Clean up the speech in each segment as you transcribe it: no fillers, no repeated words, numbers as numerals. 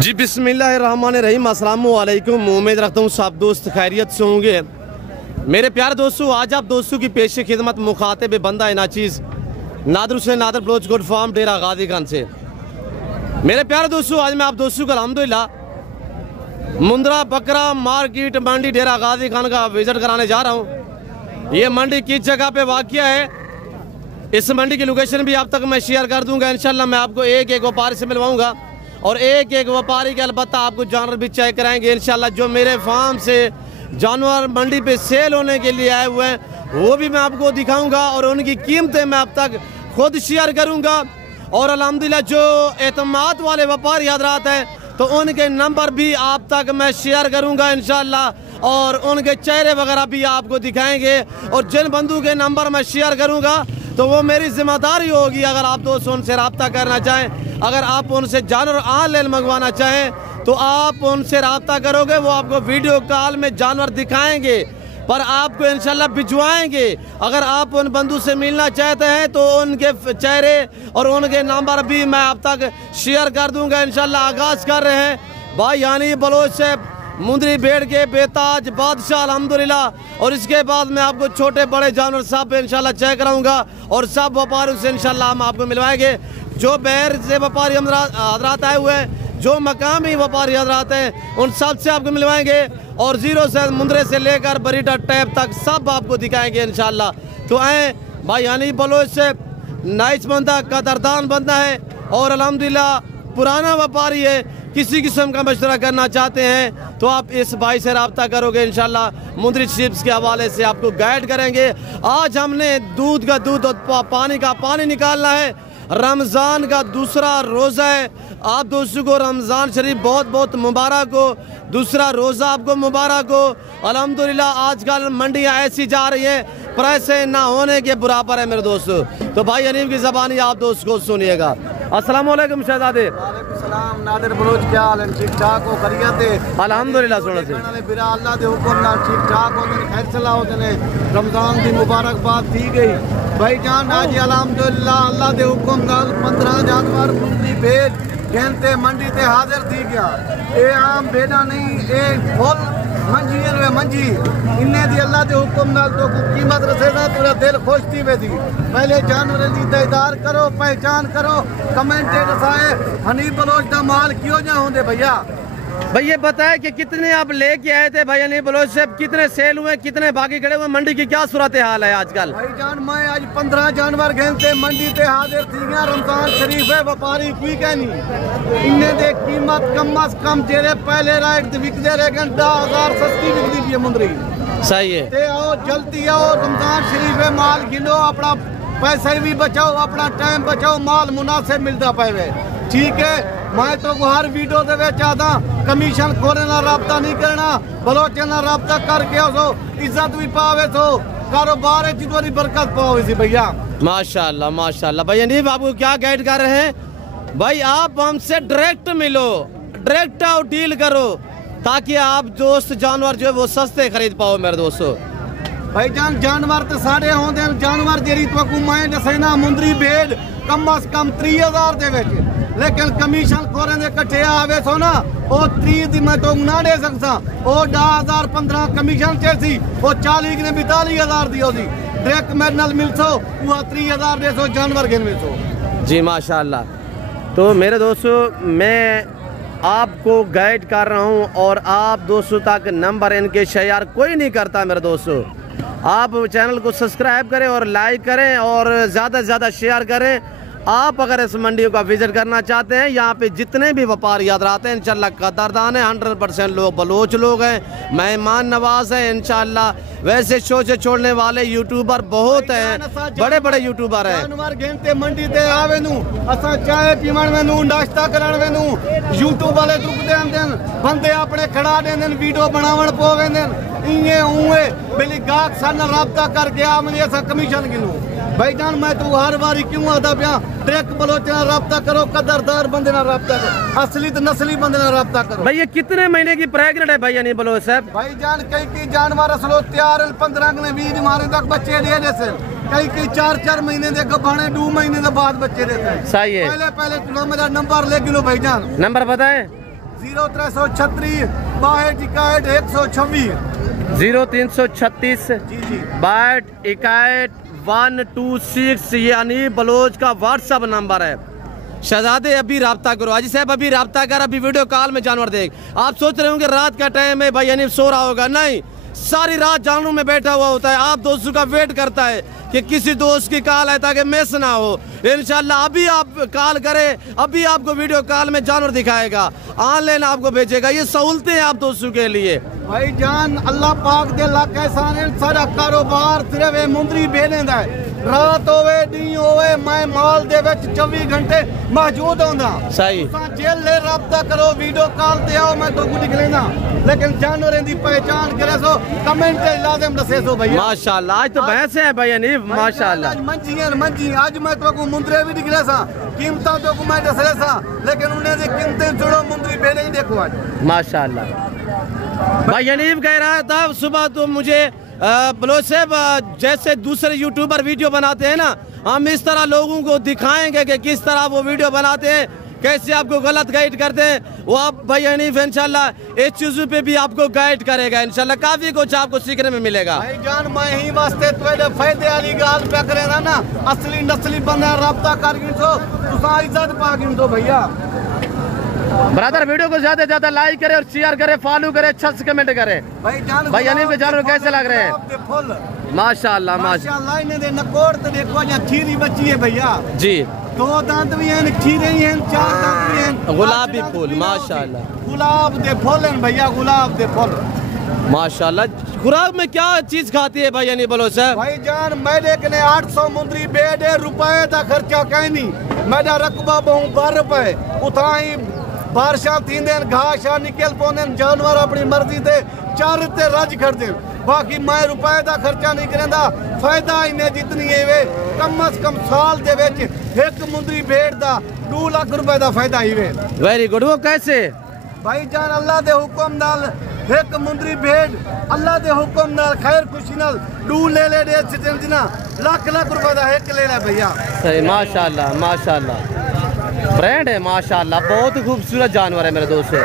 जी बिस्मिल्लाहिर्रहमानिर्रहीम, अस्सलाम वालेकुम। उम्मीद रखता हूँ सब दोस्त खैरियत से होंगे। मेरे प्यारे दोस्तों, आज आप दोस्तों की पेश खिदमत मुखातिब बंदा नाचीज़ नादर हुसैन नादर बलोच गुड फार्म डेरा गाजी खान से। मेरे प्यारे दोस्तों, आज मैं आप दोस्तों को अल्हम्दुलिल्लाह मुंद्रा बकरा मार्केट मंडी डेरा गाजी खान का विजिट कराने जा रहा हूँ। ये मंडी किस जगह पे वाक़या है, इस मंडी की लोकेशन भी आप तक मैं शेयर कर दूंगा। इंशाल्लाह मैं आपको एक एक व्यापारी से मिलवाऊंगा और एक एक व्यापारी के अलबत्ता आपको जानवर भी चेक कराएंगे इंशाल्लाह। जो मेरे फार्म से जानवर मंडी पे सेल होने के लिए आए हुए हैं वो भी मैं आपको दिखाऊंगा और उनकी कीमतें मैं आप तक खुद शेयर करूंगा। और अल्हम्दुलिल्लाह जो एतमाद वाले व्यापारी हजरात हैं तो उनके नंबर भी आप तक मैं शेयर करूंगा इंशाल्लाह और उनके चेहरे वगैरह भी आपको दिखाएंगे। और जिन बंधु के नंबर मैं शेयर करूंगा तो वो मेरी जिम्मेदारी होगी। अगर आप दोस्त उनसे रब्ता करना चाहें, अगर आप उनसे जानवर ऑनलाइन मंगवाना चाहें तो आप उनसे रब्ता करोगे, वो आपको वीडियो कॉल में जानवर दिखाएंगे पर आपको इंशाल्लाह भिजवाएंगे। अगर आप उन बंधु से मिलना चाहते हैं तो उनके चेहरे और उनके नंबर भी मैं आप तक शेयर कर दूंगा इंशाल्लाह। आगाज़ कर रहे हैं भाई यानी बलोच से मुंदरी भेड़ के बेताज बादशाह अल्हम्दुलिल्लाह। और इसके बाद मैं आपको छोटे बड़े जानवर सब इंशाल्लाह चेक कराऊंगा और सब व्यापारियों से इंशाल्लाह हम आपको मिलवाएंगे। जो बहर से व्यापारी हजरात आए हुए हैं, जो मकामी व्यापारी हजरात हैं, उन सब से आपको मिलवाएंगे और जीरो से मुंदरे से लेकर बरीटा टैप तक सब आपको दिखाएंगे इंशाल्लाह। तो आए भाई यानी बलोच से नाइस बंदा, कदरदान बंदा है और अल्हम्दुलिल्लाह पुराना व्यापारी है। किसी किस्म का मशवरा करना चाहते हैं तो आप इस भाई से रब्ता करोगे इंशाल्लाह। मुंदरी चिप्स के हवाले से आपको गाइड करेंगे। आज हमने दूध का दूध और पानी का पानी निकालना है। रमज़ान का दूसरा रोज़ा है। आप दोस्तों को रमज़ान शरीफ बहुत बहुत मुबारक हो। दूसरा रोज़ा आपको मुबारक हो। अल्हम्दुलिल्लाह आजकल मंडियाँ ऐसी जा रही हैं पैसे ना होने के बराबर है मेरे दोस्तों। तो भाई अनीफ की ज़बानी आप दोस्त को सुनिएगा। अस्सलाम वालेकुम शहजादे। वालेकुम सलाम नादिर बलोच, क्या हाल है? ठीक ठाक हो? खैरियत है? अल्हम्दुलिल्लाह। सोना से बिरा अल्लाह दे हुक्म नाल ठीक ठाक हो ने, खैर सलाह हो ने। रमज़ान की मुबारकबाद दी गई भाईजान। आज अल्हम्दुलिल्लाह अल्लाह दे हुक्म नाल 15 जानवर मुंडी भेड़ कहते मंडी ते हाजिर थी गया। ये आम भेड़ा नहीं, ये फुल मंजी वे मंजी इन्ने दी अल्लाह दे हुक्म नाल तो कीमत रसेदा तेरा दिल खुश थी वे दी। पहले जानवर दी दीदार करो, पहचान करो, कमेंट दसाए हनीफ बलोच दा माल क्यों जा होंदे भैया। भाई ये बताए कि कितने आप लेके आए थे भाई हनीफ बलोच से, कितने सेल हुए, कितने बाकी खड़े हुए, मंडी की क्या सूरत हाल है आजकल? भाईजान मैं आज 15 जानवर गए मंडी ते हाजिर थी गया। रमजान शरीफ है, व्यापारी कोई कहनी इन्ने दे कीमत कम अज कम जेरे पहले राइट विकदे रह 10,000 सस्ती विकदी पी मुंदरी। सही है। ते आओ जल्दी आओ, रमजान शरीफ है, माल गिनो, अपना पैसे भी बचाओ, अपना टाइम बचाओ, माल मुनासिब मिलता पाए। ठीक है, मैं तो हर वीडियो दे चाहता कमीशन खोने ना रब्ता नहीं करना, बलोचे ना रब्ता करके आओ, इज्जत भी पावे तो कारोबार है जितनी बरकत पाओ सी भैया। माशाल्लाह माशाल्लाह। भाई अनीफ आपको क्या गाइड कर रहे हैं? भाई आप हमसे डायरेक्ट मिलो, डायरेक्ट आओ, डील करो ताकि आप दोस्त जानवर जो है वो सस्ते खरीद पाओ मेरे दोस्तों। भाईजान जानवर तो सारे होंगे, जानवर जेरी तो मैं दसेना मुंदरी भेड़ कम अज कम 30,000 दे विच, लेकिन कमीशन खोरे दे कट्ठे आवे सो ना वो 30 दी मैं तो ना दे सकता। वो 10,000 15 कमीशन चे वो 40 ने 42,000 दियो सी। डायरेक्ट मेरे नाल मिल सो वो 30,000 दे सो जानवर गिन में सो। जी माशाल्लाह। तो मेरे दोस्तों मैं आपको गाइड कर रहा हूं और आप दोस्तों तक नंबर इनके शेयर कोई नहीं करता मेरे दोस्तों। आप चैनल को सब्सक्राइब करें और लाइक करें और ज़्यादा से ज़्यादा शेयर करें। आप अगर इस मंडियों का विजिट करना चाहते हैं, यहाँ पे जितने भी व्यापारी आते हैं इंशाल्लाह कदरदान है, 100% लोग बलोच लोग हैं, मेहमान नवाज हैं इंशाल्लाह। वैसे शो से छोड़ने वाले यूट्यूबर बहुत हैं, बड़े बड़े यूट्यूबर हैं। जानवर गिनते मंडी ते आवे नू असा चाय पीवन में नू नाश्ता करन में नू यूट्यूब वाले दुख देन बंदे अपने खड़ा देन वीडियो बनावन पोवे देन इए उए बेली गाहक सन रब्ता करके आ मने असा कमीशन गिनू। भाईजान मैं तो हर बारी क्यों आता पिया डायरेक्ट बलोचे ना रब्ता करो, कदरदार बंदे ना रब्ता करो, असली तो नस्ली बंदे ना रब्ता करो। भाई ये कितने महीने की प्रेग्नेंट है भाई यानी बलोच साहब? भाईजान कई जानवर असलो तैयार 15 ने 20 मारे तक बच्चे दे देते, कई 4-4 महीने दे गबाने 2 महीने के बाद बच्चे देते। सही है। पहले चलो मेरा नंबर ले गिनो भाईजान। नंबर बताए 0336 62 126 0336 जी जी 62 126 ये अनीब बलोच का व्हाट्सअप नंबर है। शहजादे अभी राब्ता करो, हाजी साहब अभी राब्ता कर, अभी वीडियो कॉल में जानवर देख। आप सोच रहे होंगे रात का टाइम है भाई अनीब सो रहा होगा, नहीं, सारी रात जानवरों में बैठा हुआ होता है। आप दोस्तों का वेट करता है कि किसी दोस्त की कॉल आए ताकि मिस ना हो। इंशाल्लाह अभी आप कॉल करें, अभी आपको वीडियो कॉल में जानवर दिखाएगा, ऑनलाइन आपको भेजेगा। ये सहूलतें हैं आप दोस्तों के लिए। भाई जान अल्लाह पाक दे लाके सारे सारा कारोबार सिर्फ ये मुंदरी बेलेंदा है। रात होवे दी होवे मैं माल दे विच 24 घंटे मौजूद होंदा। सही जेल ले राब्ता करो, वीडियो कॉल ते आओ, मैं तो कुछ निकलेना, लेकिन जानवरों की पहचान करे सो कमेंट लाजिम दसे सो भैया। माशाल्लाह आज तो भैंस है भाई अनीब माशाल्लाह। मंजी आज मैं तो को मुंदरे भी निकले सा, कीमता तो को मैं दसे सा, लेकिन उन्हें दी कीमतें छोड़ो, मुंदरी बेले ही देखो आज माशाल्लाह। भाई अनीब कह रहा था सुबह तो मुझे बलोच साहब जैसे दूसरे यूट्यूबर वीडियो बनाते हैं ना, हम इस तरह लोगों को दिखाएंगे कि किस तरह वो वीडियो बनाते हैं, कैसे आपको गलत गाइड करते हैं। वो आप भाई हनीफ इंशाल्लाह इस चीज़ों पे भी आपको गाइड करेगा, इंशाल्लाह काफ़ी कुछ आपको सीखने में मिलेगा। भाई जान मैं ही वास्ते तो फायदे वाली गाल पे करे ना, असली नस्ली बंदा राब्ता कर गिन तो इज्जत पा गिन तो भैया। ब्रदर वीडियो को ज्यादा से ज्यादा लाइक करे और शेयर करे, फॉलो करे, अच्छा से कमेंट करे। भाई हनीफ के जानवर कैसे लग रहे हैं? माशाल्लाह माशाल्लाह। इन्हें दे नकोड़ तो देखो या खीरी बच्ची है भैया जी, 2 दांत भी हैं, खीरे ही हैं, 4 दांत भी हैं, गुलाबी फूल माशाल्लाह, गुलाब दे फूल हैं भैया, गुलाब दे फूल माशाल्लाह। खुराक में क्या चीज खाती है भाई यानी बोलो सर? भाई जान मेरे कने 800 मुंदरी बेड है, रुपए का खर्चा कहीं नहीं, मेरा रकबा बहु 12 रुपए उठाई बारिशा थी घास निकल पौने, जानवर अपनी मर्जी से चार ते रज खड़ते, बाकी मैं रुपए का खर्चा नहीं करेंदा। फायदा इन्हें जितनी है वे कम अज कम साल दे विच एक मुंदरी भेड़ दा 2 लाख रुपए का फायदा ही वे। Very good. वो कैसे? भाई जान अल्लाह दे हुक्म नाल एक मुंदरी भेड़ अल्लाह दे हुक्म नाल खैर खुशी नाल 2 ले दे ना, लाख लाख रुपए का एक ले भैया। सही माशाल्लाह माशाल्लाह, ब्रांड है माशाल्लाह, बहुत ही खूबसूरत जानवर है मेरे दोस्तों।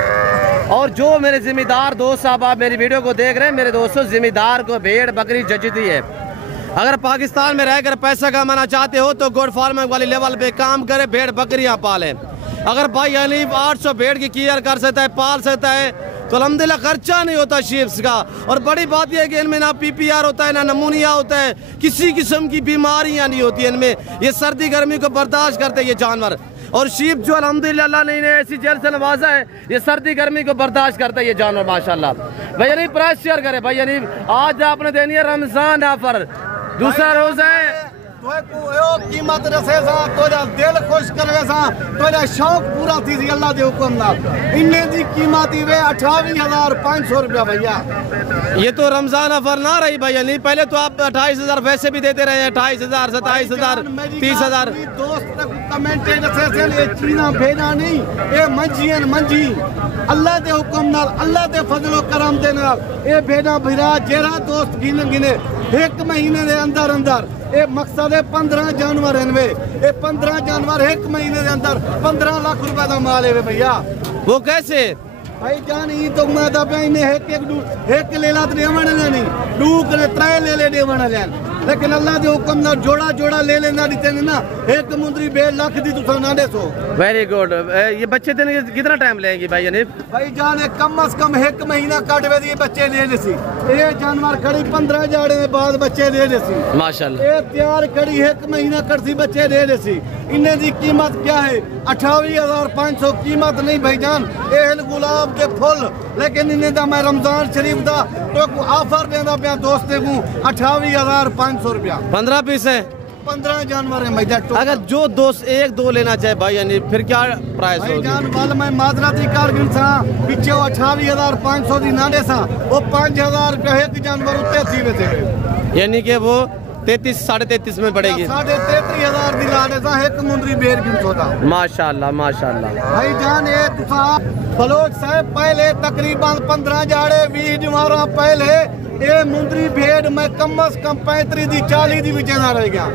और जो मेरे जिम्मेदार दोस्त साहब आप मेरी वीडियो को देख रहे हैं, मेरे दोस्तों जिम्मेदार को भेड़ बकरी जचती है। अगर पाकिस्तान में रहकर पैसा कमाना चाहते हो तो गोड फार्मिंग वाली लेवल पे काम करे, भेड़ बकरियां पालें। अगर भाई हनीफ 800 भेड़ की केयर कर सकता है, पाल सकता है, तो अल्हम्दुलिल्लाह खर्चा नहीं होता शीप्स का। और बड़ी बात यह है कि इनमें ना PPR होता है, ना नमूनिया होता है, किसी किस्म की बीमारियां नहीं होती इनमें। ये सर्दी गर्मी को बर्दाश्त करते हैं ये जानवर। और शीप जो अल्हम्दुलिल्लाह अल्लाह ने इन्हें ऐसी जेल से नवाजा है, ये सर्दी गर्मी को बर्दाश्त करता है ये जानवर माशाल्लाह। भाई यानी प्राइस शेयर करे भाई, यानी आज आपने देनी है रमजान ऑफर, दूसरा रोज है तो कीमत रसे सा, तोरा दिल खुश करवे सा, तोरा शौक पूरा थी सी अल्लाह दे हुक्म नाल। इन्ने दी कीमत ही वे 28,500 रुपया भैया। ये तो रमजान ऑफर ना रही भाई, यानी पहले तो आप 28,000 वैसे भी देते रहे हैं, 28,000 27,000 30,000। दोस्त कमेंट रसे से ये चीना भेजा नहीं, ये मंजियन मंजी अल्लाह दे हुक्म नाल, अल्लाह दे फजलो करम दे नाल ये भेजा भैया। जेरा दोस्त गिने 1 महीने दे अंदर अंदर ये मकसद है 15 जानवर हैं वे, ये 15 जानवर 1 महीने के अंदर 15 लाख रुपए का माल है भैया। वो कैसे? भाई जान ही तो मैं दबे एक लेला तो देवन नहीं, 2 करे 3 ले देवन लेन, लेकिन अल्लाह के हुक्म ना जोड़ा जोड़ा ले लेना दिते ना, एक मुंदरी 1.5 लाख दी तुसा ना दे सो। Very good. ये बच्चे देने के कितना टाइम लेंगे भाई हनीफ? भाई जान कम अज कम 1 महीना कट वे ये बच्चे ले देसी, ये जानवर खड़ी 15 जाड़े के बाद बच्चे ले देसी माशाल्लाह। ये तैयार खड़ी 1 महीना कटसी बच्चे ले देसी। इन्हें दी कीमत क्या है? 28,500 कीमत नहीं भाईजान, ये गुलाब के फुल, लेकिन इन्हें दा मैं रमजान शरीफ दा तो ऑफर देना पे दोस्ते को 28,500 रुपया। 15 पीस है, 15 जानवर है भैया। अगर जो दोस्त 1-2 लेना चाहे भाई यानी फिर क्या प्राइस होगी? जान वाल मैं माजराती कारगिल सा पीछे 28,500 दी ना दे सा, वो 5,000 रुपया एक जानवर उत्ते थी वे, यानी कि वो 33 साढ़े 33 में पड़ेगी। 33,000 दी ला दे सा एक मुंदरी बेर की सौदा माशाल्लाह माशाल्लाह। भाई जान ये तुसा बलोच साहब पहले तकरीबन 15 जाड़े 20 जमारा पहले ये मुंदरी भेड़ मैं कम अज कम 35 दी 40 दी विच ना रह गया।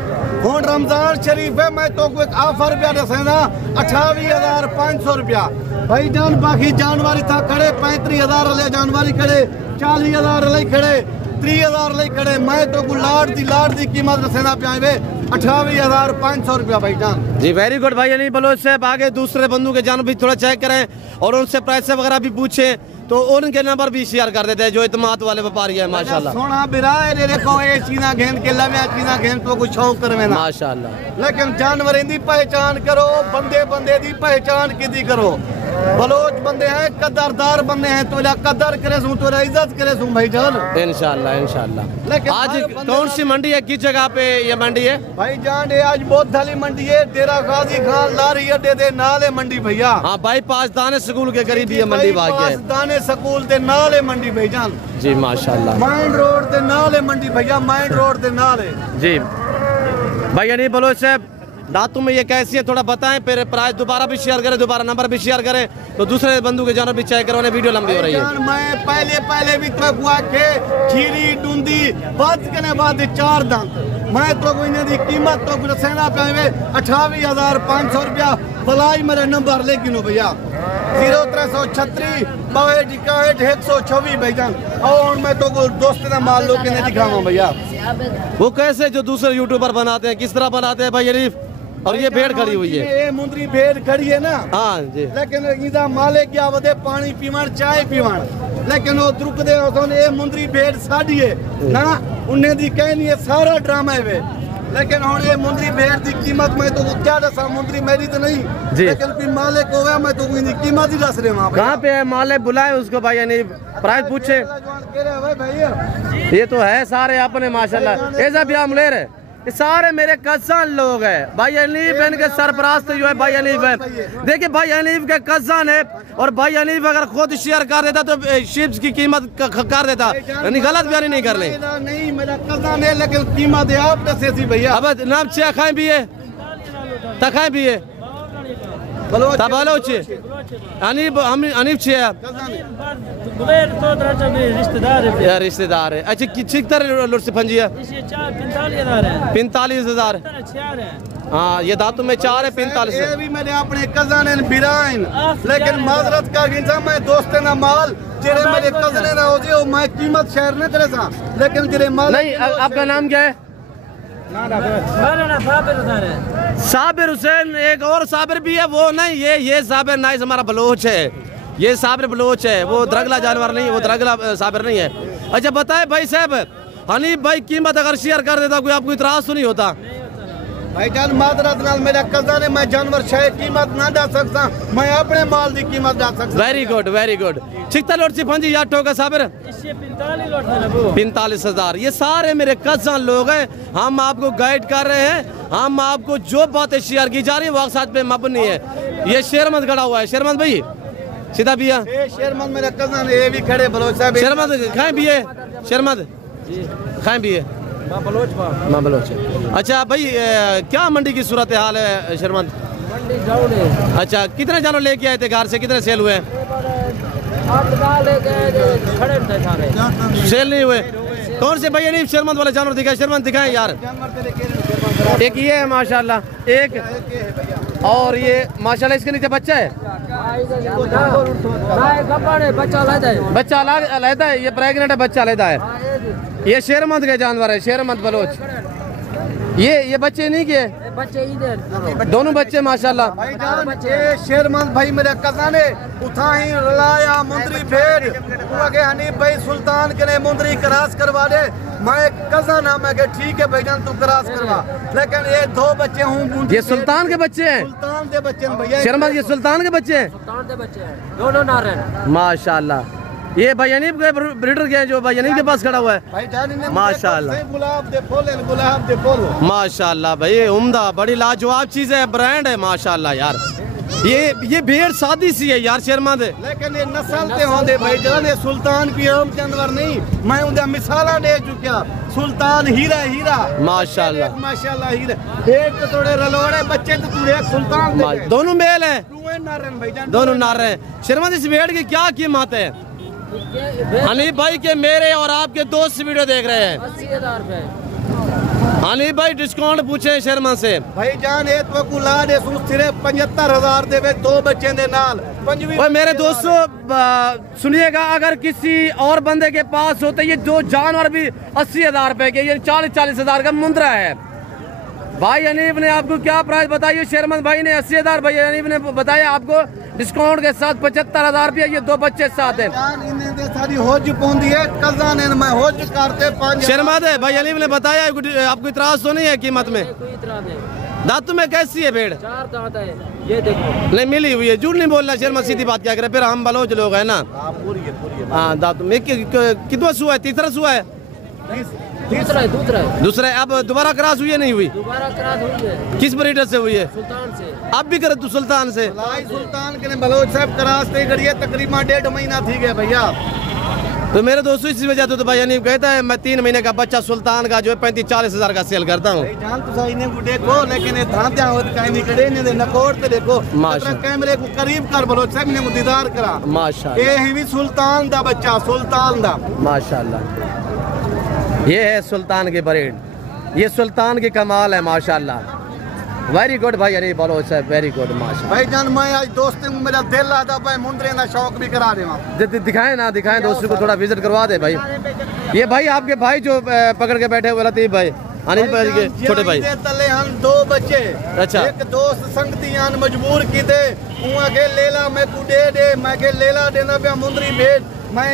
हुण रमजान शरीफ है, मैं तो एक ऑफर रुपया दसेना 28,500 रुपया। भाईजान बाकी जानवर था खड़े 35,000 वाले जानवर खड़े 40,000 वाले खड़े 30,000 वाले खड़े मैं तो को लाट दी कीमत रसेना पे 28,500 रुपया भाईजान जी। वेरी गुड भाई अली बलोच साहब। आगे दूसरे बंधु के जानवर भी थोड़ा चेक करें और उनसे प्राइस वगैरह भी पूछें तो उनके नंबर भी शेयर कर देते हैं जो इतमाद वाले व्यापारी है माशाल्लाह। सोना बिरा रे देखो ये चीना घेन के लवे चीना घेन तो कुछ शौक करवे ना माशाल्लाह। लेकिन जानवर दी पहचान करो बंदे दी पहचान किदी करो। बलोच बंदे हैं कदरदार बंदे हैं तो कदर करे सू तो इज्जत करे सू भाईजान इंशाल्लाह इंशाल्लाह। आज कौन सी मंडी है, किस जगह पे ये मंडी है भाईजान? ये आज बहुत धाली मंडी है डेरा गाजी खान लारी अड्डे दे नाले मंडी भैया। हाँ बाईपास दाने स्कूल के करीब ये मंडी वाक़ है। दाने स्कूल दे नाले मंडी भाईजान जी माशाल्लाह। माइन रोड दे नाले मंडी भैया माइन रोड दे नाले जी। भाई नहीं बलोच साहब दातू में ये कैसी है थोड़ा बताएं, फिर प्राइस दोबारा भी शेयर करें, दोबारा नंबर भी शेयर करें तो दूसरे बंधु के जानवर भी चेक करो। वीडियो लंबी हो रही है। मैं पहले भी तो हुआ के खीरी डूंदी बाद के बाद 4 दांत मैं तो इन्हें दी कीमत तो रसेना पे 28,500 रुपया बलाई मेरे नंबर लेकिन भैया 0336 62 124 भाईजान। और मैं तो दोस्त ना माल लोग के दिखाऊं भैया। वो कैसे जो दूसरे यूट्यूबर बनाते हैं किस तरह बनाते हैं भाई अलीफ? और ये भेड़ खड़ी हुई है, ये मुंदरी भेड़ खड़ी है ना। हाँ जी। लेकिन इदा माले क्या वदे पानी पीवण चाय पीवण लेकिन वो द्रुक दे ये मुंदरी भेड़ साड़ी है ना उन्हें दी कहनी है सारा ड्रामा है वे। लेकिन हुन ये मुंदरी भेड़ दी कीमत मैं तो क्या दसा मुंदरी मेरी तो नहीं लेकिन भी माले को है मैं तो इनकी कीमत ही दस रहे वहां। कहां पे है माले? बुलाए उसको भाई यानी प्राइस पूछे। ये तो है सारे अपने माशाल्लाह ऐसा भी हम ले रहे ये सारे मेरे कज़न लोग हैं। भाई अनीफ इनके सरपरास्त जो है भाई अनीफ है। देखिए भाई अनीफ के कज़न है और भाई अनीफ अगर खुद शेयर कर देता तो शिप्स की कीमत कर देता, यानी गलत बयानी नहीं करनी। नहीं मेरा कज़न है लेकिन कीमत है आप दसे भैया। अब नाम चे खाए भी है तखाए भी है तबालोच अनीफ अनीफ चे रिश्तेदार है। अच्छा कितर लुट फंजी है 45,000। हाँ ये दातु में 4 है 45। ये भी मेरे अपने कज़न हैं बिराइन लेकिन माजरत का इंसान मैं दोस्त ना माल जेरे मेरे कज़न ना हो जो मैं कीमत शेयर न करे सा लेकिन जेरे माल नहीं। आपका नाम क्या है? साबिर हुसैन। एक और साबिर भी है वो नहीं ये साबिर नाइस हमारा बलोच है। ये साबिर बलोच है वो द्रगला जानवर नहीं, वो द्रगला साबिर नहीं है। अच्छा बताए भाई साहब हनीफ भाई कीमत अगर शेयर कर देता कोई आपको इतराज तो नहीं होता? भाईजान मादरत नाल मेरा कज़न है मैं जानवर शे कीमत ना डाल सकता मैं अपने माल दी कीमत डाल सकता। Very good very good. छिकता लोट सी फंजी या ठोका साबिर 45,000। ये सारे मेरे कज़न लोग हैं। हम आपको गाइड कर रहे हैं, हम आपको जो बातें शेयर की जा रही है वाक़ पे मबनी है। ये शेरमंद खड़ा हुआ है शेरमंद भाई सीधा भी है। शेरमंद मेरा कज़न है ये भी खड़े बलोच साहब शेरमंद खाए भी है शेरमंद खाए भी है माँ बलोच। अच्छा भाई क्या मंडी की सूरत हाल है शर्मंद? अच्छा कितने जानवर लेके आए थे घर से, कितने सेल हुए? सेल नहीं हुए। कौन से भैया नहीं शर्मंद वाले जानवर दिखाए? शर्मंद दिखाए यार। एक ये है माशाल्लाह एक और ये माशाल्लाह इसके नीचे बच्चा है बच्चा अलहदा है ये प्रेगनेंट है बच्चा अलहदा है। ये शेरमंद के जानवर है शेरमंद बलोच। ये बच्चे नहीं किए बच्चे इधर दोनों बच्चे माशाल्लाह। ये शेरमंद भाई मेरा कज़न है उठा ही लाया मुंदरी भेड़ के हनीफ भाई सुल्तान के ने मुंदरी क्रॉस करवा दे। मैं कज़न है मैं ठीक है भाईजान तू क्रॉस करवा लेकिन ये 2 बच्चे हूँ। ये सुल्तान के बच्चे हैं? सुल्तान के बच्चे भैया शर्मंद ये सुल्तान के बच्चे हैं? सुल्तान के बच्चे हैं दोनों नारन माशाल्लाह। ये भाई अनीफ के ब्रीडर के जो भाई अनीफ के पास खड़ा हुआ है माशाल्लाह। गुलाब दे फूल माशाल्लाह भाई उम्दा बड़ी लाजवाब चीज है ब्रांड है माशाल्लाह यार। ये भेड़ सादी सी है यार शेरमंद लेकिन ये नस्ल ते होंदे भाईजान ये सुल्तान की आम जानवर नहीं। मैं उनका मिसाला दे चुका सुल्तान हीरा माशाल्लाह माशाल्लाह हीरा भेड़ तो थोड़े रलोड़े बच्चे तो तू एक सुल्तान दोनों मेल है भाईजान दोनों नार हैं। शेरमंद इस भेड़ की क्या कीमत है? हनीफ भाई के मेरे और आपके दोस्त वीडियो देख रहे हैं 80,000 रुपए हनी भाई डिस्काउंट पूछे शर्मा से भाई जान ये तो को ला दे सिर्फ 75,000 दे वे 2 बच्चे दे नाल। भाई मेरे दोस्तों सुनिएगा, अगर किसी और बंदे के पास होते ये दो जानवर भी 80,000 रुपए के, ये 40-40 हजार का मुंद्रा है। भाई अनीब ने आपको क्या प्राइस बताइए, शेरमन भाई ने 80,000, भाई अनीब ने बताया आपको डिस्काउंट के साथ 75,000 रुपया। ये 2 बच्चे साथ हैं। शेरमद है भाई अनीब ने बताया, आपको इतराज तो नहीं है कीमत में? दांतों में कैसी है भेड़? 4 दांत है, ये देखो। नहीं मिली हुई है, झूठ नहीं बोलना शेरमद, सीधी बात क्या करे, फिर हम बलोच लोग है ना। हाँ दांतों में कितना सुआ है? तीसरा सुआ है? दूसरा है। अब दोबारा क्रॉस हुई है नहीं हुई? दोबारा क्रॉस हुई है। किस ब्रीडर से हुई है? सुल्तान से। अब भी करे तू सुल्तान से? सुल्तान के बलोच साहब क्रॉस तकरीबन 1.5 महीना थी गया भैया। तो मेरे दोस्तों इसी वजह तो भाई अनीब कहता है मैं 3 महीने का बच्चा सुल्तान का जो है 35-40 हजार का सेल करता हूँ। देखो लेकिन कैमरे को करीब कर बलोच साहब ने दीदार करा। माशाल्लाह ये भी सुल्तान दा बच्चा, सुल्तान दा। माशाल्लाह ये है सुल्तान की ब्रीड, ये सुल्तान की कमाल है माशाल्लाह। वेरी गुड भाई अनीब बलोच साहब, वेरी गुड माशाल्लाह। भाई जान मैं आज दोस्त मेरा दिल आता भाई मुंडरे का शौक भी करा दे। दिखाएं ना, दिखाएं दोस्तों को, थोड़ा विजिट करवा दे भाई। ये भाई आपके भाई जो पकड़ के बैठे हुए लतीफ भाई, अनिल भाई के छोटे भाई। तले हम 2 बच्चे। अच्छा। एक दोस्त संगती आन मजबूर की दे उआ के लेला मैं को दे मैं के लेला देना पे मुंदरी भेज मैं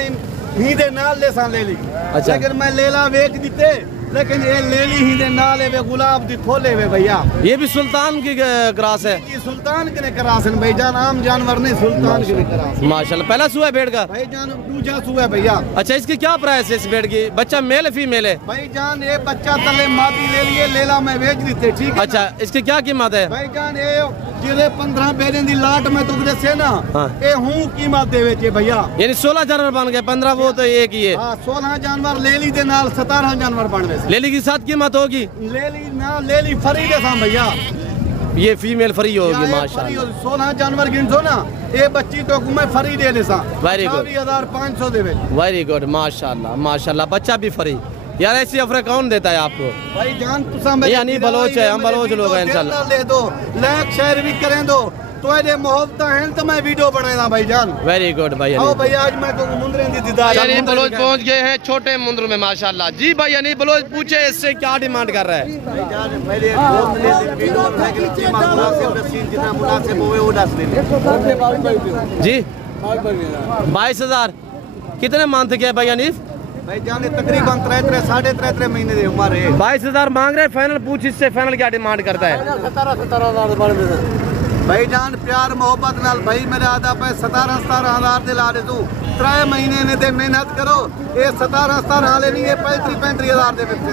ही दे नाल ले सा ले ली। अच्छा। लेकिन मैं लेला बेच दिते, लेकिन ये लेली ही दे नाल है वे गुलाब दी थोले वे भैया। ये भी सुल्तान की क्रॉस है? ये सुल्तान के ने क्रॉस है भाई जान, आम जानवर नहीं, सुल्तान के क्रॉस। माशाल्लाह। पहला सुआ है भेड़ का? भाई जान दूजा सुआ है भैया। अच्छा इसकी क्या प्राइस है इस भेड़ की? बच्चा मेल है फीमेल है? भाई जान ये बच्चा तले मादी ले लिए, लेला में बेच देते, ठीक है। अच्छा इसकी क्या कीमत है? भाई जान ये जिले 15 बेरे दी लाट में तुगरे से ना ये हूं कीमत देवे छे भैया। यानी 16 जानवर बन गए, 15 वो तो एक ही है। हां 16 जानवर लेली दे नाल 17 जानवर बनवे। लेली की साथ कीमत होगी? लेली ना लेली फरी दे सा भैया, ये फीमेल फरी होगी माशाल्लाह। 16 जानवर गिनसो ना ये बच्ची तो मैं फरी दे लेसा। Very good. 2500 देवे। वेरी गुड माशाल्लाह माशाल्लाह। बच्चा भी फरी यार, ऐसी ऑफर कौन देता है आपको? भाई जान तुसा ये अनीब बलोच है, हम बलोच लोग हैं इंशाल्लाह। ले दो लाइक शेयर भी करें दो तो ये मोहब्बत है तो मैं वीडियो बनाएगा भाई जान। वेरी गुड भाई। आओ भाई आज मैं तो मुंदरे दी दीदार। अनीब बलोच पहुंच गए हैं छोटे मुंद्र में माशाल्लाह। जी भाई अनीब बलोच पूछे इससे क्या डिमांड कर रहा है? भाई जान मेरे बहुत ले वीडियो बना के कीमत मुनासिब रसीद जितना मुनासिब होवे वो दस ले जी। 22,000 कितने मानते क्या भाई अनीब? भाई जाने तकरीबन 3-3.5 महीने की उम्र है। 22,000 मांग रहे, फाइनल पूछ इससे फाइनल क्या डिमांड करता है? 17,000 भाई जान प्यार मोहब्बत नाल भाई मेरे आधा पे 17,000 दिला दे तू 3 महीने ने दे मेहनत करो ये 17,000 ले नहीं है 35,000 दे बेचते।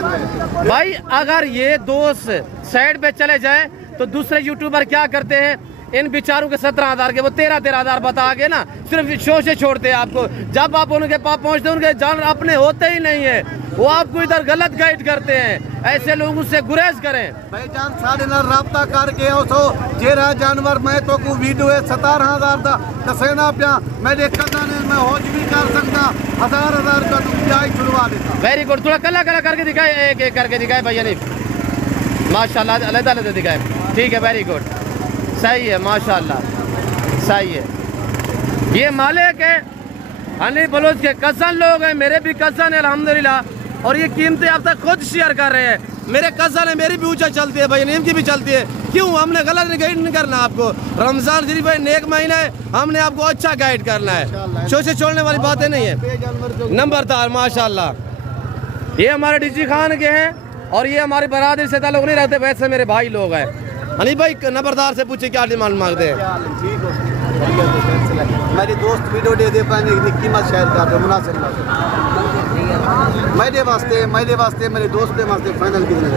भाई अगर ये दोस्त साइड पे चले जाए तो दूसरे यूट्यूबर क्या करते हैं, इन बेचारों के 17,000 के वो 13,000 बता के ना सिर्फ शो से छोड़ते हैं आपको। जब आप उनके पास पहुंचते हैं उनके जानवर अपने होते ही नहीं है, वो आपको इधर गलत गाइड करते हैं। ऐसे लोगों से गुरेज करें। भाई जान साढ़े नाल राब्ता करके उसो जेरा जानवर मैं तो को वीडियो है 17,000 दा दसेना पिया मेरे कदा ने मैं होज भी कर सकता 1,000 का तुम जाई छुड़वा देता। Very good. थोड़ा कला कला करके दिखाए, एक एक करके दिखाए भैया ने माशाल्लाह, अलग-अलग दिखाए। ठीक है वेरी गुड, सही है माशाल्लाह, सही है। ये मालिक है अनीब बलोच के कज़न लोग हैं, मेरे भी कज़न है अल्हम्दुलिल्लाह, और ये कीमतें अब तक खुद शेयर कर रहे हैं। मेरे कज़न है, मेरी भी ऊंचा चलती है भाई, नीम की भी चलती है। क्यों? हमने गलत गाइड नहीं करना आपको। रमजान शरीफ भाई नेक महीना है, हमने आपको अच्छा गाइड करना है, शोशे छोड़ने वाली बातें नहीं है। नंबरदार माशाल्लाह। ये हमारे डीजी खान के हैं और ये हमारी बरादरी से ताल्लुक नहीं रखते, वैसे मेरे भाई लोग हैं। अनिल भाई नंबरदार से पूछे क्या डिमांड मांगते हैं? मेरे दोस्त वीडियो दे पाएंगे कीमत शेयर कर दो मुनासिब मेरे वास्ते मेरे दोस्त के वास्ते फाइनल कितने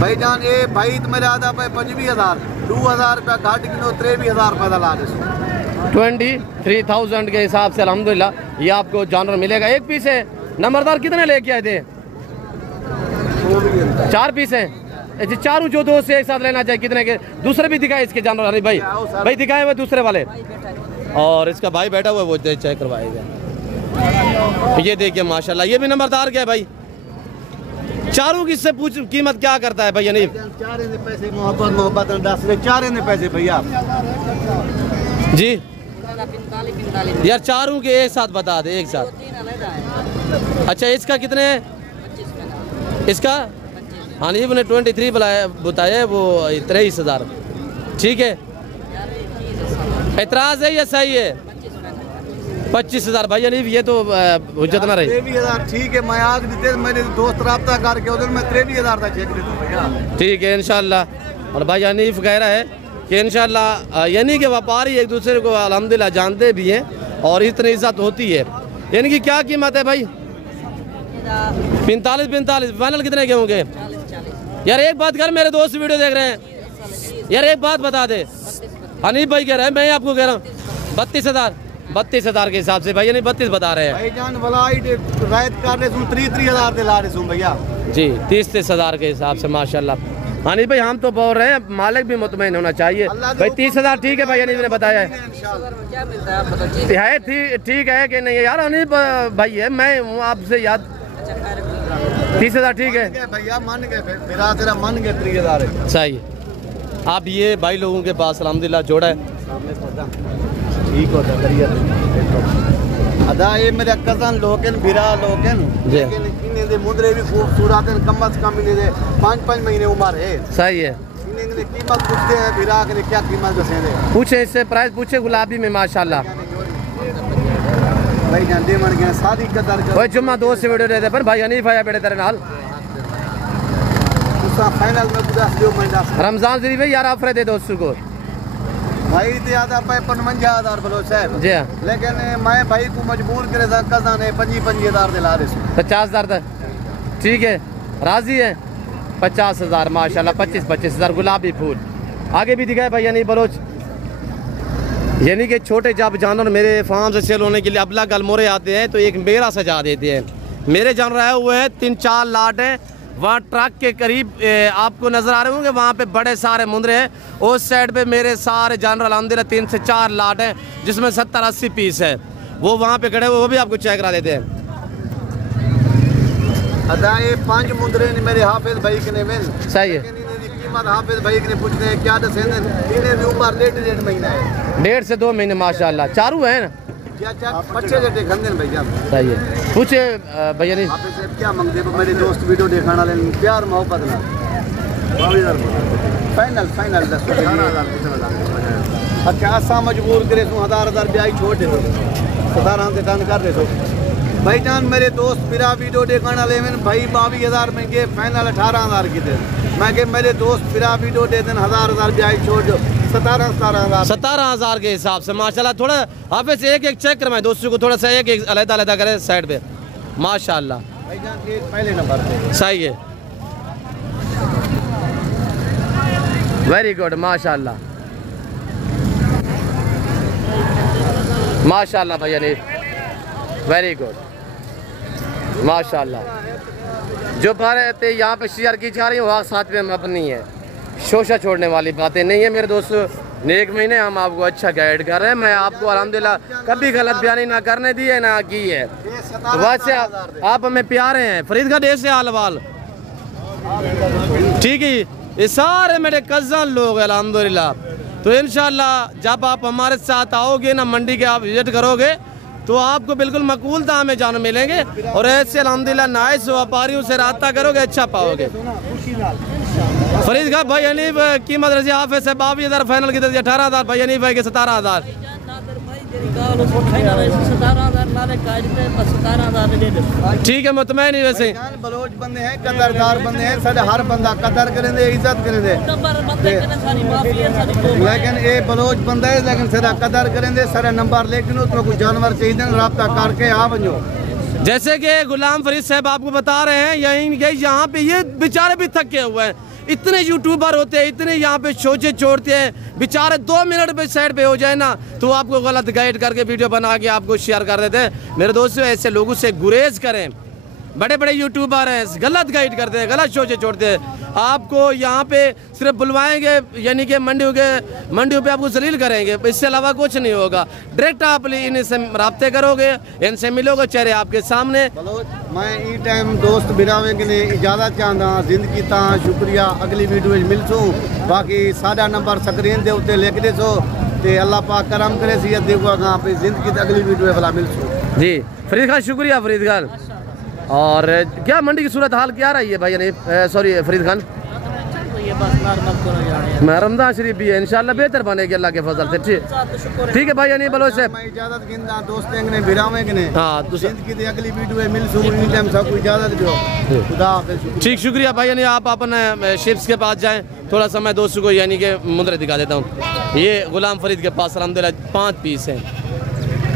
भाई जान ये भाई तो मेरे आधा पे 25,000 2,000 रुपया घाट किलो 23,000 पैदा ला रहे 23,000 के हिसाब से अल्हम्दुलिल्लाह ये आपको जानवर मिलेगा। एक पीस है। नंबरदार कितने लेके आए थे? 4 पीस है। चारों जो दोस्त एक साथ लेना चाहिए कितने के? दूसरे भी दिखाए इसके जानवर। अरे भाई भाई दिखाए हुए दूसरे वाले, और इसका भाई बैठा हुआ है वो चेक करवाएगा। ये देखिए माशाल्लाह, ये भी नंबरदार क्या है भाई? चारों की इससे पूछ कीमत क्या करता है भाई हनीफ? चारे ने पैसे मोहब्बत मोहब्बत दस रहे, चारे ने पैसे भैया जी 45 यार चारों के एक साथ बता दे, एक साथ। 3 अलग है। अच्छा इसका कितने है? 25 में इसका हनीफ ने 23 बताया, वो 23,000 ठीक है। एतराज है या सही है? 25,000 भाई हनीफ ये तो हुज्जत ना रही। 23,000 ठीक है। मैं आग देते मेरे दोस्त रब्ता करके उधर मैं 23,000 का चेक दे दूं भैया। ठीक है इंशाल्लाह। और भाई हनीफ कह रहा है कि इंशाल्लाह यानी कि व्यापारी एक दूसरे को अल्हम्दुलिल्लाह जानते भी हैं और इतनी इज्जत होती है। यानी कि क्या कीमत है भाई? 45 फाइनल कितने के होंगे? 40 यार एक बात कर, मेरे दोस्त वीडियो देख रहे हैं यार, एक बात बता दे। हनीफ भाई कह रहे हैं, मैं आपको कह रहा हूँ 32,000 के हिसाब से भाई यानी 32 बता रहे हैं भाईजान वलाइट रायत कर रहे हूं 30,000 दिला रहे हूं भैया जी। 30,000 के हिसाब से माशाल्लाह। हनीफ भाई हम तो बोल रहे हैं, मालिक भी मुतमईन होना चाहिए भाई। 30,000 ठीक है भाई हनीफ ने बताया है। क्या मिलता है आप बताइए। है ठीक है कि नहीं यार? हनीफ भाई है, मैं हूँ आपसे याद। 30,000 ठीक है भैया, मान गए मेरा तेरा मान गए 30,000 सही। आप ये भाई लोगों के पास अल्हम्दुलिल्लाह जोड़ा है ठीक होता करिए अदा ये मेरे कजन लोगन बिरा लोगन जी। लेकिन इन्हें दे मुद्रे भी खूबसूरत हैं, कम से कम इन्हें दे 5 महीने उम्र है। सही है। इन्हें दे कीमत पूछते हैं बिरा के क्या कीमत दसे दे पूछे, इससे प्राइस पूछे गुलाबी में माशाल्लाह भाई जान दे मन गया सारी कदर कर भाई। जुम्मा दोस्त से वीडियो देते पर भाई हनीफ आया बेटे तेरे नाल उसका फाइनल में गुजास दियो मैं दस रमजान शरीफ है यार, ऑफर दे दोस्तों को भाई ते आधा पे 55,000 बोलो साहब जी हाँ। लेकिन मैं भाई को मजबूर करे सा कजन है 25,000 दिला रहे 50,000 तक ठीक है, राजी है। 50,000 माशाल्लाह। 25,000 गुलाबी फूल आगे भी दिखाए भाई यानी बलोच। यानी कि छोटे जब जानवर मेरे फार्म से सेल होने के लिए अबला गलमोरे आते हैं तो एक मेरा सजा देते हैं। मेरे जानवर आए हुए हैं 3-4 लाट हैं, वहाँ ट्रक के करीब आपको नज़र आ रहे होंगे, वहाँ पे बड़े सारे मुंदरे हैं। उस साइड पे मेरे सारे जानवर अल्हम्दुलिल्लाह 3 से 4 लाट हैं जिसमें 70-80 पीस है, वो वहाँ पे खड़े हुए, वो भी आपको चेक करा देते हैं। अदा ये 5 मुंदरे ने मेरे हाफिज भाई के ने मिल सही है। कीमत हाफिज भाई ने पूछते हैं क्या दसे इन्हें भी उम्र लेट महीना है 1.5 से 2 महीने माशाल्लाह। चारू है ना? क्या बच्चे जटे खंदन भैया सही है। पूछे भैया नहीं हाफिज साहब क्या मंगते मेरे दोस्त वीडियो देखने वाले प्यार मोहब्बत ना फाइनल 18,000 अच्छा असा मजबूर करे तू 1,000 ब्याज छोड़ दे 17 से डन कर रहे सो भाईजान। मेरे दोस्त मेरा वीडियो देखने वाले में भाई 22,000 महंगे फाइनल 18,000 की दे मैं के मेरे दोस्त मेरा वीडियो दे दें 1,000 ब्याज छोड़ दो 17,000 के हिसाब से माशाल्लाह। थोड़ा हाफिज से एक चेक करवाएं दोस्तों को, थोड़ा सा एक अलग करें साइड पे माशाल्लाह। भाईजान ये पहले नंबर पे सही है, वेरी गुड माशाल्लाह माशाल्लाह भैया नहीं, वेरी गुड माशाल्लाह। जो बात यहाँ पे शेयर की जा रही है वहाँ साथ में मबनी है, शोशा छोड़ने वाली बातें नहीं है मेरे दोस्तों। नेक महीने हम आपको अच्छा गाइड कर रहे हैं, मैं आपको अल्हम्दुलिल्लाह कभी गलत बयानी ना करने दी है ना की है। तो वैसे आप हमें प्यारे हैं, फरीदगढ़ ऐसे हालवाल ठीक है। ये सारे मेरे कज़न लोग हैं अल्हम्दुलिल्लाह। तो इंशाल्लाह जब आप हमारे साथ आओगे ना, मंडी के आप विजिट करोगे तो आपको बिल्कुल मकबूल दाम में जान मिलेंगे और ऐसे अल्हम्दुलिल्लाह नाइस व्यापारियों से रब्ता करोगे अच्छा पाओगे। फरीदगढ़ भाई हनीफ कीमत रजी हाफिज से 22,000 फाइनल की दर्जी 18,000 भाई हनीफ भाई के 17,000 ठीक है मुतमईन ही वैसे बलोच बंदे हैं, कदरदार बंदे हैं, सारे हर बंदा कदर करेंगे इज्जत करेंगे लेकिन ये बलोच बंदा है लेकिन सारा कदर करेंगे सारे नंबर लेकिन उसमें कुछ जानवर चाहिए रब्ता करके आ बनो। जैसे कि गुलाम फरीद साहब आपको बता रहे हैं यहाँ पे ये बेचारे भी थके हुए हैं, इतने यूट्यूबर होते हैं, इतने यहाँ पे शोचे छोड़ते हैं बेचारे, 2 मिनट पे साइड पे हो जाए ना तो आपको गलत गाइड करके वीडियो बना के आपको शेयर कर देते हैं। मेरे दोस्तों ऐसे लोगों से गुरेज करें, बड़े बड़े यूट्यूबर हैं, गलत गाइड करते हैं, गलत शो से छोड़ते हैं। आपको यहाँ पे सिर्फ बुलवाएंगे, यानी कि मंडियों पे आपको जलील करेंगे, इससे अलावा कुछ नहीं होगा। डायरेक्ट आप इनसे रब्ते करोगे, इनसे मिलोगे, चेहरे आपके सामने। मैं ई टाइम दोस्त बिरावे कि इजाजत चाहता जिंदगी ता शुक्रिया। अगली वीडियो में मिलसूँ। बाकी साडा नंबर स्क्रीन के उत्ते लिख देसो ते अल्लाह पाक करम करे सियत देगा पे जिंदगी अगली वीडियो भला मिलसूँ। जी फरीद खान, शुक्रिया फरीद खान। और क्या मंडी की सूरत हाल क्या रही है भाई, यानी सॉरी फरीद खान? मैं रमजान शरीफ भी है, इंशाल्लाह बेहतर बनेगी अल्लाह के फजल से। ठीक है भाई, यानी बलोच साहब मैं इजाजत गिंदा दोस्त ने बिरावे कि हाँ जिंदगी दी अगली वीडियो में मिलसूँ। इन टाइम सबको इजाजत दो। खुदा हाफिज़। ठीक, शुक्रिया भाई। यानी आप अपने शिप्स के पास जाएं, थोड़ा सा मैं दोस्तों को यानी कि मुंदर दिखा देता हूँ। ये गुलाम फरीद के पास अलहमदुलिल्लाह 5 पीस हैं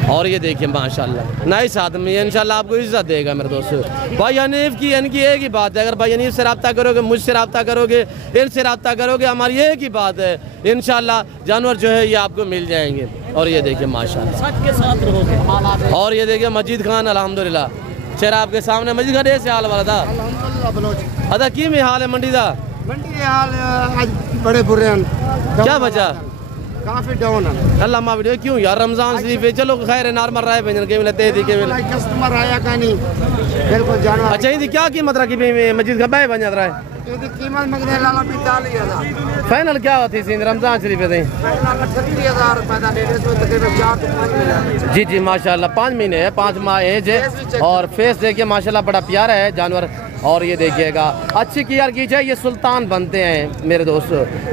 और ये देखिए माशाल्लाह नाइस आदमी है, इंशाल्लाह आपको इज्जत देगा मेरे दोस्तों। भाई हनीफ की इनकी एक ही बात है, अगर भाई हनीफ से रब्ता करोगे, मुझसे रब्ता करोगे, इनसे रब्ता करोगे, हमारी एक ही बात है, इंशाल्लाह जानवर जो है ये आपको मिल जाएंगे। और ये देखिए माशाल्लाह सच के साथ रहोगे। और ये देखिए मजीद खान अल्हम्दुलिल्लाह, चेहरा आपके सामने। मजीद खान ऐसे हाल वाला था अदा की में हाल है मंडी का? मंडी हाल आज बड़े बुरे हैं। क्या वजह? काफी डाउन है। अल्लाह मा वीडियो क्यों यार, रमजान शरीफ है, चलो खैर है, नॉर्मल रहा है भेजन के मिलते थे के मिले कस्टमर आया का नहीं बिल्कुल जाना। अच्छा इनकी क्या कीमत रखी भाई मजीद का बाय बन जाता है? इसकी कीमत मंगने लाला 45,000। फाइनल क्या होती थी रमजान शरीफ में? 36,000 रुपए का डेढ़ सौ तकरीबन 4 से 5 महीने। जी जी माशाल्लाह 5 महीने है, 5 माह एज है। और फेस देखिए माशाल्लाह बड़ा प्यारा है जानवर। और ये देखिएगा अच्छी केयर की जाए, ये सुल्तान बनते हैं मेरे दोस्त।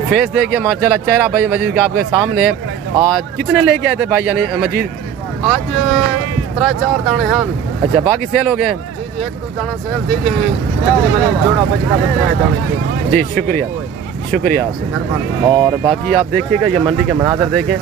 फेस देखिए माशाल्लाह, चेहरा भाई मजीद का आपके सामने। आज कितने लेके आए थे भाई यानी मजीद? आज 3-4 दाने हैं। अच्छा बाकी सेल हो गए? जी जी 1-2 दाना सेल दे गए तकरीबन, जोड़ा बचता है दाने के। जी शुक्रिया, शुक्रिया आपसे। और बाकी आप देखिएगा ये मंडी के मनाजर देखें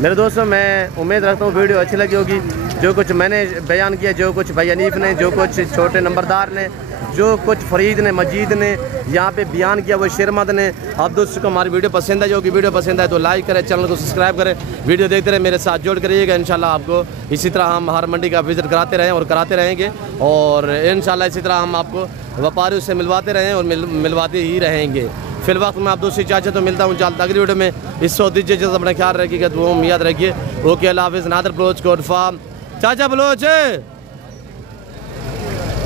मेरे दोस्तों। मैं उम्मीद रखता हूँ वीडियो अच्छी लगी होगी। जो कुछ मैंने बयान किया, जो कुछ भाई हनीफ ने, जो कुछ छोटे नंबरदार ने, जो कुछ फरीद ने, मजीद ने यहाँ पे बयान किया, वो शेरमद ने। आप दोस्तों को हमारी वीडियो पसंद है, जो कि वीडियो पसंद है तो लाइक करें, चैनल को सब्सक्राइब करें, वीडियो देखते रहे, मेरे साथ जोड़ करिएगा। इंशाल्लाह आपको इसी तरह हम हर मंडी का विज़िट कराते रहें और कराते रहेंगे। और इंशाल्लाह इसी तरह हम आपको व्यापारियों से मिलवाते रहें और मिलवाते ही रहेंगे। फिल वक्त मैं आप दोस्तों चाचा तो मिलता हूँ जल्द अगली वीडियो में। इस सौ दीजिए जैसे अपना ख्याल रखिएगा, तो वो याद रखिए। ओके अल्लाह हाफिज़। नादर बलोच कोट फार्म चाचा बलोच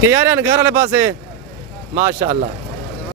के यार घर वाले पास है माशाल्लाह।